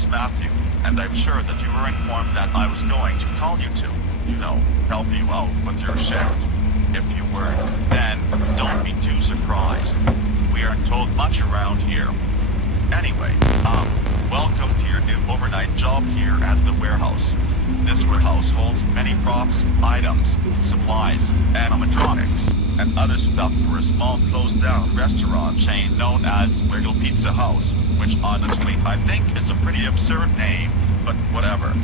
name's Matthew, and I'm sure that you were informed that I was going to call you to, help you out with your shift. If you weren't, then don't be too surprised. We aren't told much around here. Anyway, welcome to your new overnight job here at the warehouse. This warehouse holds many props, items, supplies, animatronics, and other stuff for a small closed-down restaurant chain known as Wiggle Pizza House, which honestly I think is a pretty absurd name, but whatever.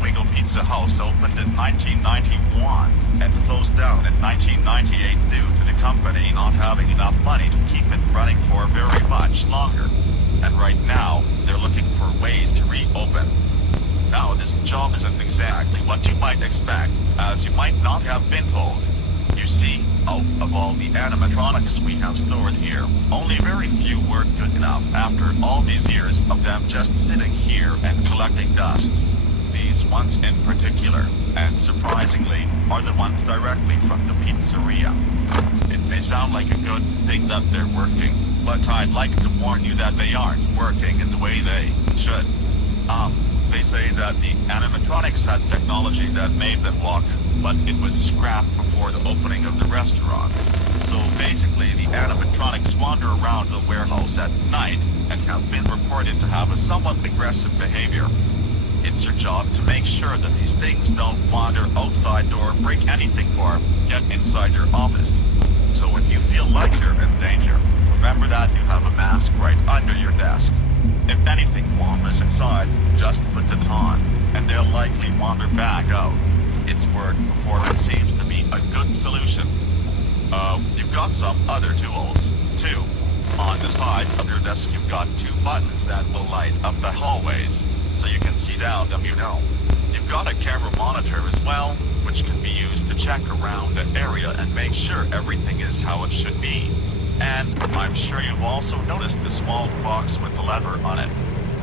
Wiggle Pizza House opened in 1991 and closed down in 1998 due to the company not having enough money to keep it running for very much longer. And right now, they're looking for ways to reopen. Now, this job isn't exactly what you might expect, as you might not have been told. You see, out of all the animatronics we have stored here, only very few work good enough after all these years of them just sitting here and collecting dust. These ones in particular, and surprisingly, are the ones directly from the pizzeria. It may sound like a good thing that they're working, but I'd like to warn you that they aren't working in the way they should. They say that the animatronics had technology that made them walk, but it was scrapped before the opening of the restaurant. So basically, the animatronics wander around the warehouse at night and have been reported to have a somewhat aggressive behavior. It's your job to make sure that these things don't wander outside or break anything or get inside your office. So if you feel like you're in danger, remember that you have a mask right under your desk. If anything wanders inside, just put it on, and they'll likely wander back out. It's worked before it seems to be a good solution. You've got some other tools, too. On the sides of your desk you've got 2 buttons that will light up the hallways, so you can see down them, You've got a camera monitor as well, which can be used to check around the area and make sure everything is how it should be. And I'm sure you've also noticed the small box with the lever on it.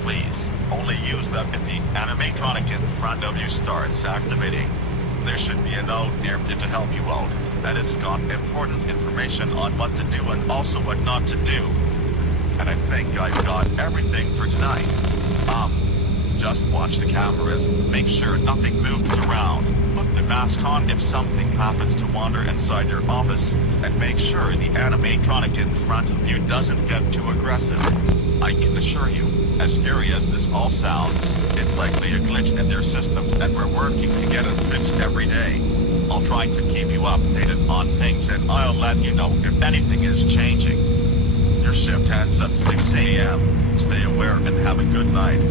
Please, only use that if the animatronic in front of you starts activating. There should be a note near it to help you out, and it's got important information on what to do and also what not to do. And I think I've got everything for tonight. Just watch the cameras, make sure nothing moves around, put the mask on if something happens to wander inside your office, and make sure the animatronic in front of you doesn't get too aggressive. I can assure you, as scary as this all sounds, it's likely a glitch in their systems and we're working to get it fixed every day. I'll try to keep you updated on things and I'll let you know if anything is changing. Your shift ends at 6 a.m. Stay aware and have a good night.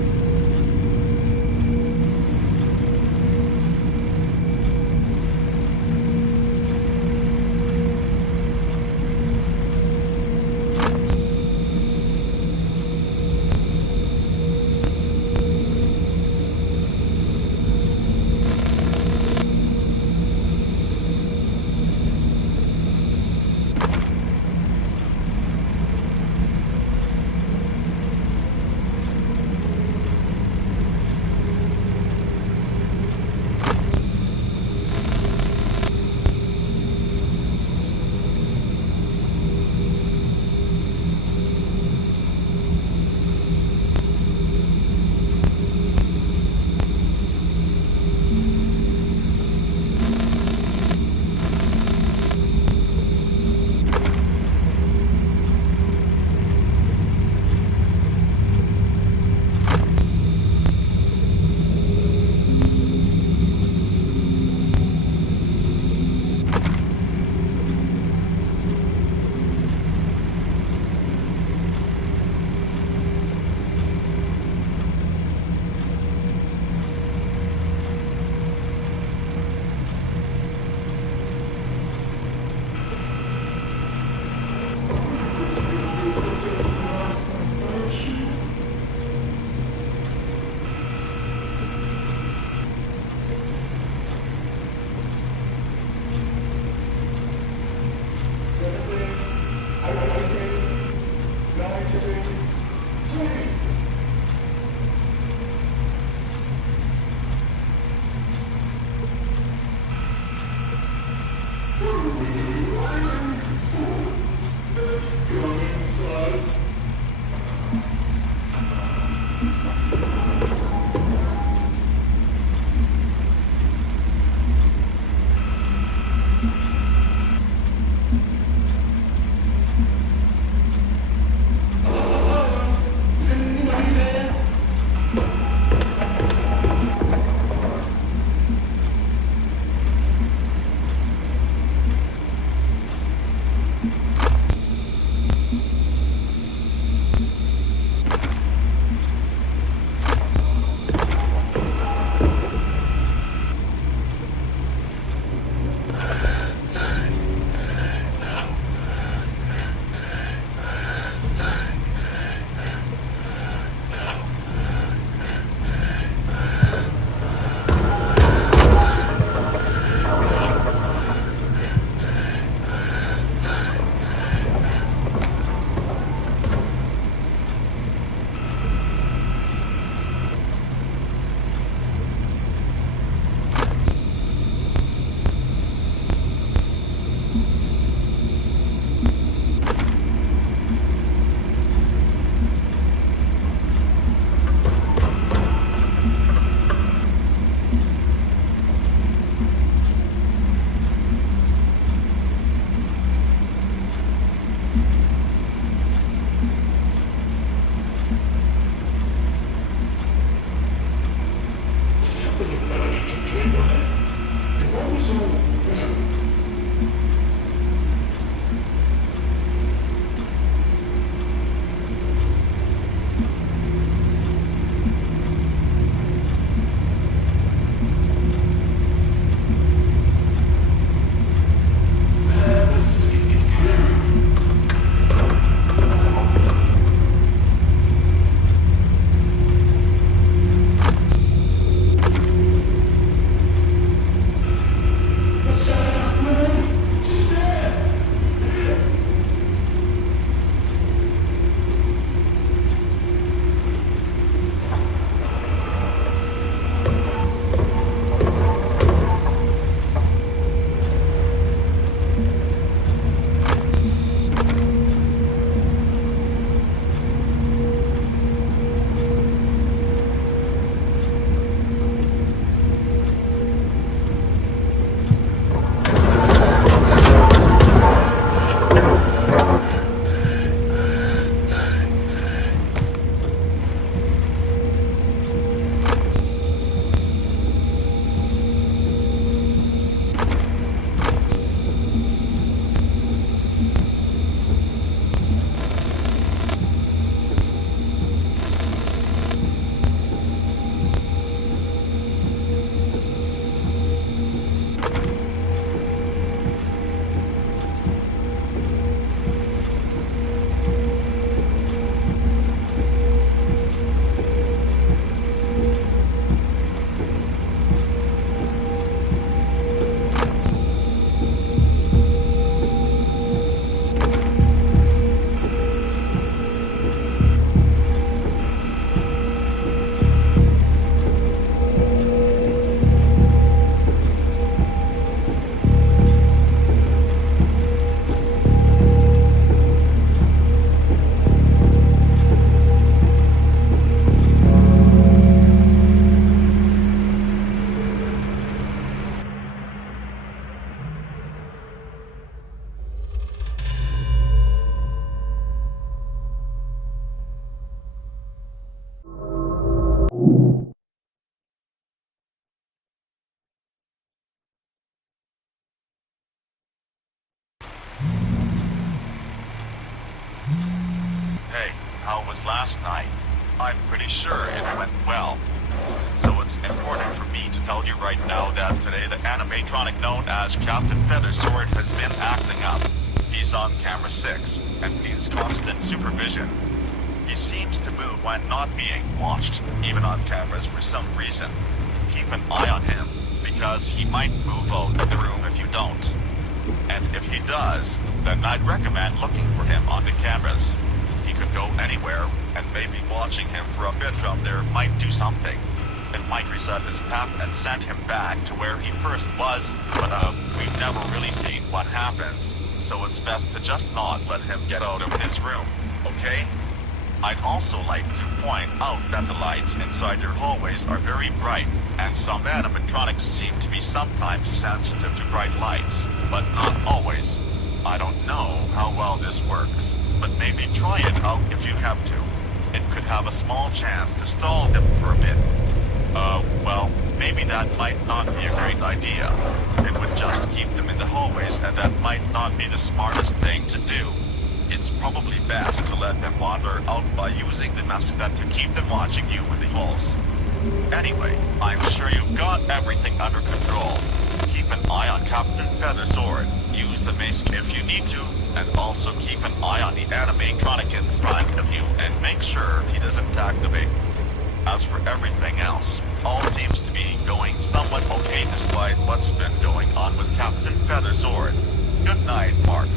Let's go inside. how was last night? I'm pretty sure it went well. So it's important for me to tell you right now that today the animatronic known as Captain Feathersword has been acting up. He's on camera 6 and needs constant supervision. He seems to move when not being watched, even on cameras for some reason. Keep an eye on him, because he might move out of the room if you don't. And if he does, then I'd recommend looking for him on the cameras. He could go anywhere, and maybe watching him for a bit from there might do something. It might reset his path and send him back to where he first was, but we've never really seen what happens, so it's best to just not let him get out of his room, okay? I'd also like to point out that the lights inside your hallways are very bright, and some animatronics seem to be sometimes sensitive to bright lights, but not always. I don't know how well this works, but maybe try it out if you have to. It could have a small chance to stall them for a bit. Well, maybe that might not be a great idea. It would just keep them in the hallways, and that might not be the smartest thing to do. It's probably best to let them wander out by using the mask than to keep them watching you in the halls. Anyway, I'm sure you've got everything under control. Keep an eye on Captain Feathersword. Use the mask if you need to, and also keep an eye on the animatronic in front of you and make sure he doesn't activate. As for everything else, all seems to be going somewhat okay despite what's been going on with Captain Feathersword. Good night, Mark.